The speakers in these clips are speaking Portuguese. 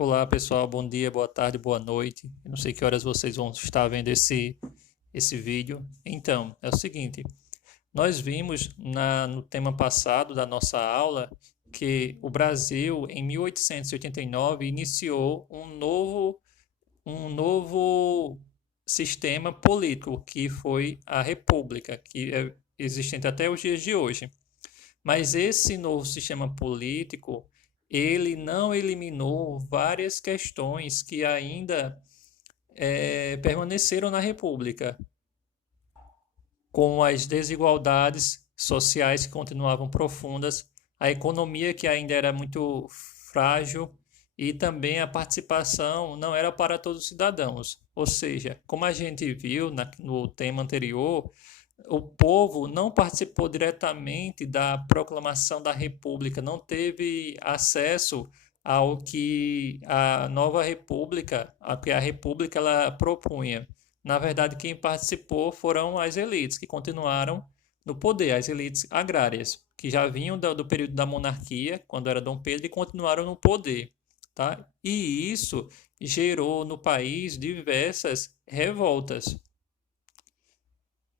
Olá pessoal, bom dia, boa tarde, boa noite. Eu não sei que horas vocês vão estar vendo esse vídeo. Então, é o seguinte, nós vimos no tema passado da nossa aula que o Brasil, em 1889, iniciou um novo sistema político, que foi a República, que é existente até os dias de hoje. Mas esse novo sistema político, ele não eliminou várias questões que ainda permaneceram na República, como as desigualdades sociais que continuavam profundas, a economia que ainda era muito frágil e também a participação não era para todos os cidadãos. Ou seja, como a gente viu no tema anterior, o povo não participou diretamente da proclamação da República, não teve acesso ao que a nova República, ao que a República ela propunha. Na verdade, quem participou foram as elites que continuaram no poder, as elites agrárias, que já vinham do período da monarquia, quando era Dom Pedro, e continuaram no poder, tá? E isso gerou no país diversas revoltas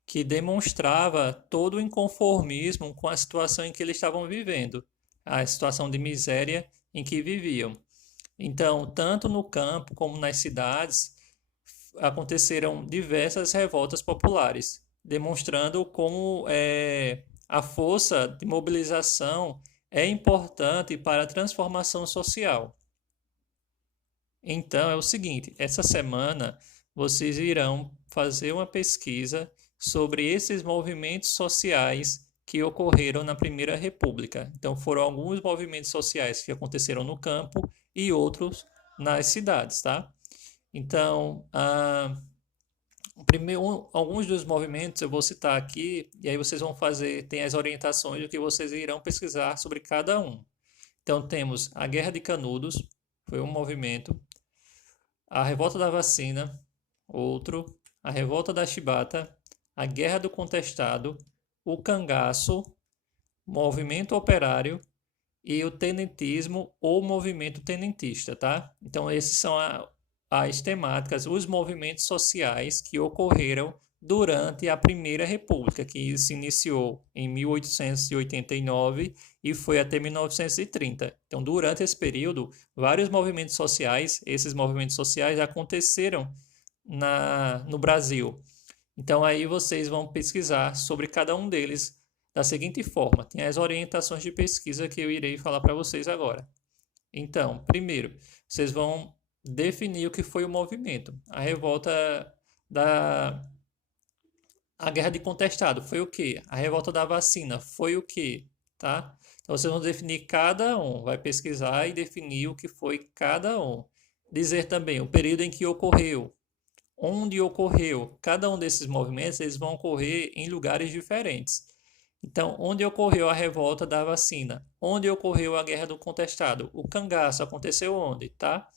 que demonstrava todo o inconformismo com a situação em que eles estavam vivendo, a situação de miséria em que viviam. Então, tanto no campo como nas cidades, aconteceram diversas revoltas populares, demonstrando como a força de mobilização é importante para a transformação social. Então, é o seguinte: essa semana vocês irão fazer uma pesquisa sobre esses movimentos sociais que ocorreram na Primeira República. Então, foram alguns movimentos sociais que aconteceram no campo e outros nas cidades, tá? Então, alguns dos movimentos eu vou citar aqui, e aí vocês vão fazer, tem as orientações do que vocês irão pesquisar sobre cada um. Então, temos a Guerra de Canudos, foi um movimento, a Revolta da Vacina, outro, a Revolta da Chibata, a Guerra do Contestado, o Cangaço, Movimento Operário e o Tenentismo ou Movimento Tenentista, tá? Então, esses são as temáticas, os movimentos sociais que ocorreram durante a Primeira República, que se iniciou em 1889 e foi até 1930. Então, durante esse período, vários movimentos sociais, esses movimentos sociais aconteceram no Brasil. Então, aí vocês vão pesquisar sobre cada um deles da seguinte forma: tem as orientações de pesquisa que eu irei falar para vocês agora. Então, primeiro, vocês vão definir o que foi o movimento. A revolta da a guerra de contestado foi o quê? A revolta da vacina foi o quê? Tá? Então vocês vão definir cada um, vai pesquisar e definir o que foi cada um. Dizer também o período em que ocorreu, onde ocorreu. Cada um desses movimentos, eles vão ocorrer em lugares diferentes. Então, onde ocorreu a revolta da vacina? Onde ocorreu a guerra do contestado? O cangaço aconteceu onde, tá?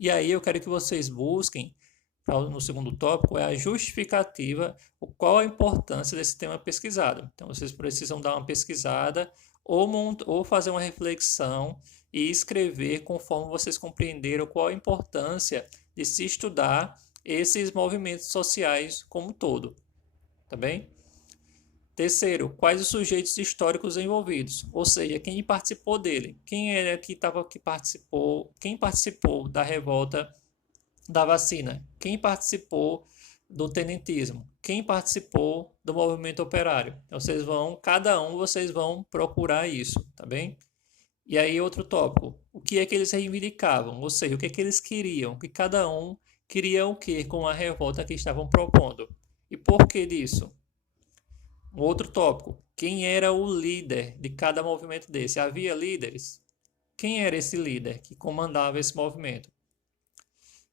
E aí eu quero que vocês busquem, no segundo tópico, é a justificativa, qual a importância desse tema pesquisado. Então, vocês precisam dar uma pesquisada ou fazer uma reflexão e escrever conforme vocês compreenderam qual a importância de se estudar esses movimentos sociais como um todo, tá bem? Terceiro, quais os sujeitos históricos envolvidos, ou seja, quem participou dele, quem participou da revolta da vacina, quem participou do tenentismo, quem participou do movimento operário. Então, vocês vão procurar isso, tá bem? E aí, outro tópico, o que é que eles reivindicavam, ou seja, o que é que eles queriam, que cada um queria o que com a revolta que estavam propondo. E por que disso? Outro tópico, quem era o líder de cada movimento desse? Havia líderes? Quem era esse líder que comandava esse movimento?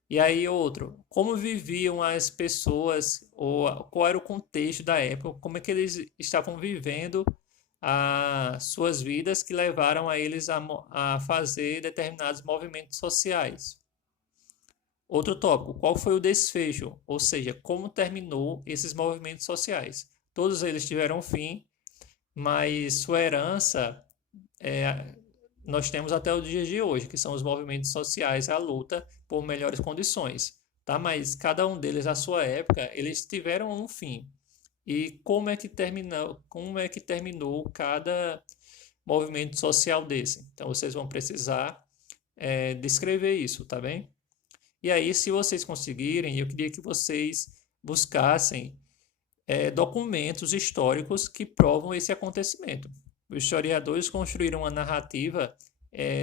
E aí outro, como viviam as pessoas, ou qual era o contexto da época, como é que eles estavam vivendo as suas vidas que levaram a eles a fazer determinados movimentos sociais. Outro tópico, qual foi o desfecho? Ou seja, como terminou esses movimentos sociais? Todos eles tiveram fim, mas sua herança nós temos até os dias de hoje, que são os movimentos sociais, a luta por melhores condições, tá? Mas cada um deles, à sua época, eles tiveram um fim. E como é que terminou cada movimento social desse? Então, vocês vão precisar descrever isso, tá bem? E aí, se vocês conseguirem, eu queria que vocês buscassem documentos históricos que provam esse acontecimento. Os historiadores construíram uma narrativa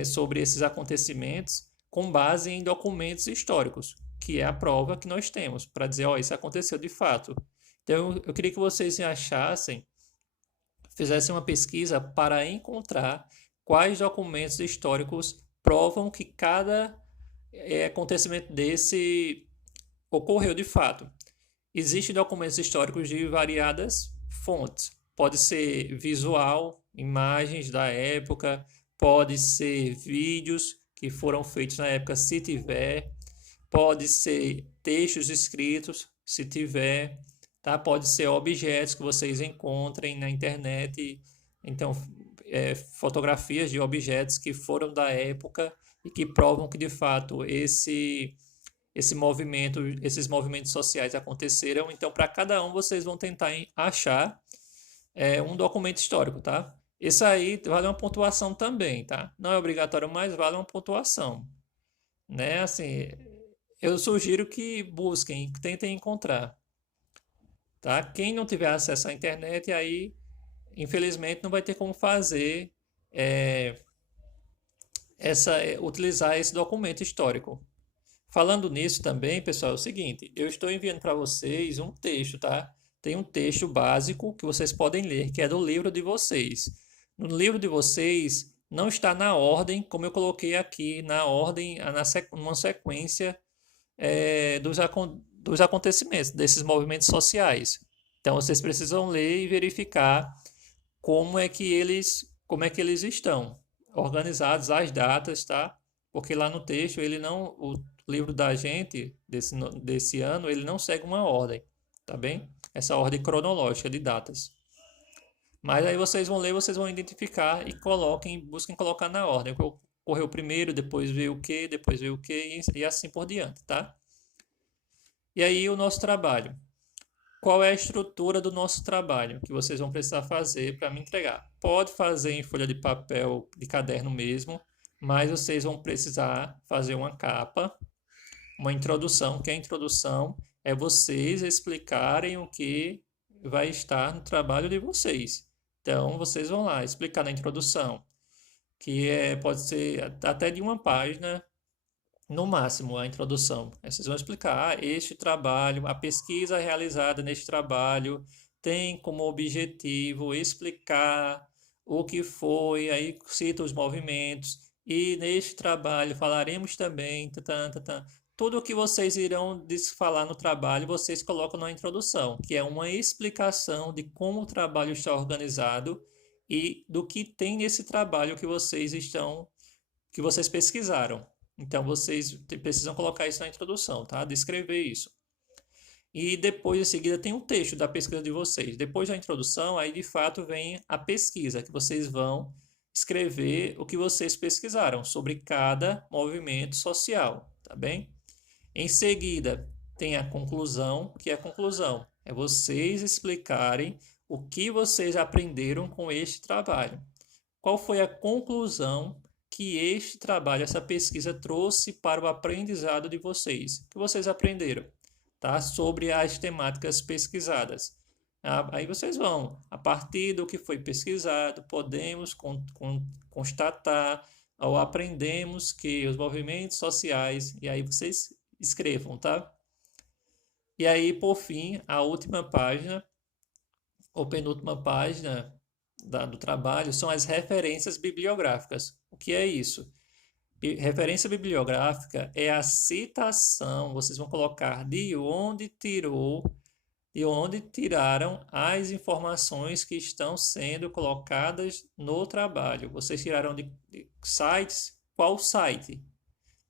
sobre esses acontecimentos com base em documentos históricos, que é a prova que nós temos para dizer, ó, isso aconteceu de fato. Então, eu queria que vocês achassem, fizessem uma pesquisa para encontrar quais documentos históricos provam que cada acontecimento desse ocorreu de fato. Existem documentos históricos de variadas fontes. Pode ser visual, imagens da época, pode ser vídeos que foram feitos na época, se tiver, pode ser textos escritos, se tiver, tá? Pode ser objetos que vocês encontrem na internet, então fotografias de objetos que foram da época e que provam que de fato esses movimentos sociais aconteceram. Então, para cada um, vocês vão tentar achar um documento histórico, tá? Isso aí vale uma pontuação também, tá? Não é obrigatório, mas vale uma pontuação, né? Assim, eu sugiro que busquem, que tentem encontrar, tá? Quem não tiver acesso à internet, aí, infelizmente, não vai ter como fazer utilizar esse documento histórico. Falando nisso também, pessoal, é o seguinte, eu estou enviando para vocês um texto, tá? Tem um texto básico que vocês podem ler, que é do livro de vocês. No livro de vocês não está na ordem, como eu coloquei aqui, na ordem, numa sequência dos acontecimentos, desses movimentos sociais. Então, vocês precisam ler e verificar como é que eles estão organizados, as datas, tá? Porque lá no texto, o livro da gente, desse ano, ele não segue uma ordem, tá bem? Essa ordem cronológica de datas. Mas aí vocês vão ler, vocês vão identificar e busquem colocar na ordem. Ocorreu primeiro, depois veio o que, depois veio o que, e assim por diante, tá? E aí o nosso trabalho. Qual é a estrutura do nosso trabalho que vocês vão precisar fazer para me entregar? Pode fazer em folha de papel, de caderno mesmo, mas vocês vão precisar fazer uma capa, uma introdução, que a introdução é vocês explicarem o que vai estar no trabalho de vocês. Então, vocês vão lá explicar na introdução, que pode ser até de uma página, no máximo, a introdução. Aí vocês vão explicar, este trabalho, a pesquisa realizada neste trabalho tem como objetivo explicar o que foi, aí cita os movimentos, e neste trabalho falaremos também, tudo o que vocês irão falar no trabalho, vocês colocam na introdução, que é uma explicação de como o trabalho está organizado e do que tem nesse trabalho que vocês pesquisaram. Então, vocês precisam colocar isso na introdução, tá? Descrever isso. E depois, em seguida, tem um texto da pesquisa de vocês. Depois da introdução, aí de fato vem a pesquisa, que vocês vão escrever o que vocês pesquisaram sobre cada movimento social, tá bem? Em seguida, tem a conclusão, que é a conclusão. É vocês explicarem o que vocês aprenderam com este trabalho. Qual foi a conclusão que este trabalho, essa pesquisa trouxe para o aprendizado de vocês? O que vocês aprenderam, tá? Sobre as temáticas pesquisadas. Aí vocês vão, a partir do que foi pesquisado, podemos constatar ou aprendemos que os movimentos sociais, e aí vocês escrevam, tá? E aí, por fim, a última página, ou penúltima página do trabalho, são as referências bibliográficas. O que é isso? Referência bibliográfica é a citação, vocês vão colocar de onde tiraram as informações que estão sendo colocadas no trabalho. Vocês tiraram de sites? Qual site?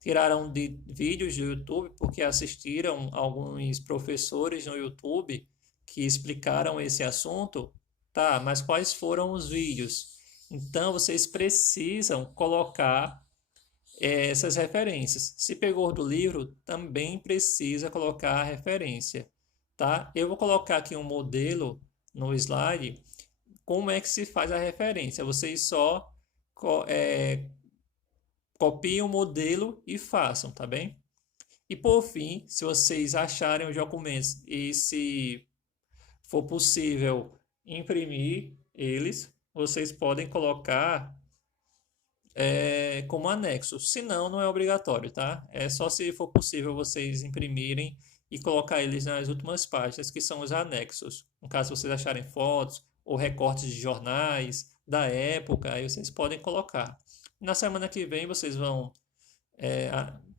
Tiraram de vídeos do YouTube, porque assistiram alguns professores no YouTube que explicaram esse assunto? Tá, mas quais foram os vídeos? Então, vocês precisam colocar essas referências. Se pegou do livro, também precisa colocar a referência, tá? Eu vou colocar aqui um modelo no slide, como é que se faz a referência. Vocês só copiem o modelo e façam, tá bem? E por fim, se vocês acharem os documentos e se for possível imprimir eles, vocês podem colocar como anexo. Se não, não é obrigatório, tá? É só se for possível vocês imprimirem e colocar eles nas últimas páginas, que são os anexos. No caso, vocês acharem fotos ou recortes de jornais da época, aí vocês podem colocar. Na semana que vem, vocês vão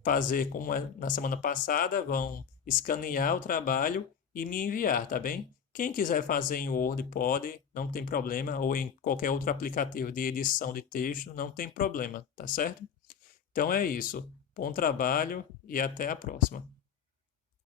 fazer como na semana passada, vão escanear o trabalho e me enviar, tá bem? Quem quiser fazer em Word pode, não tem problema, ou em qualquer outro aplicativo de edição de texto, não tem problema, tá certo? Então é isso. Bom trabalho e até a próxima.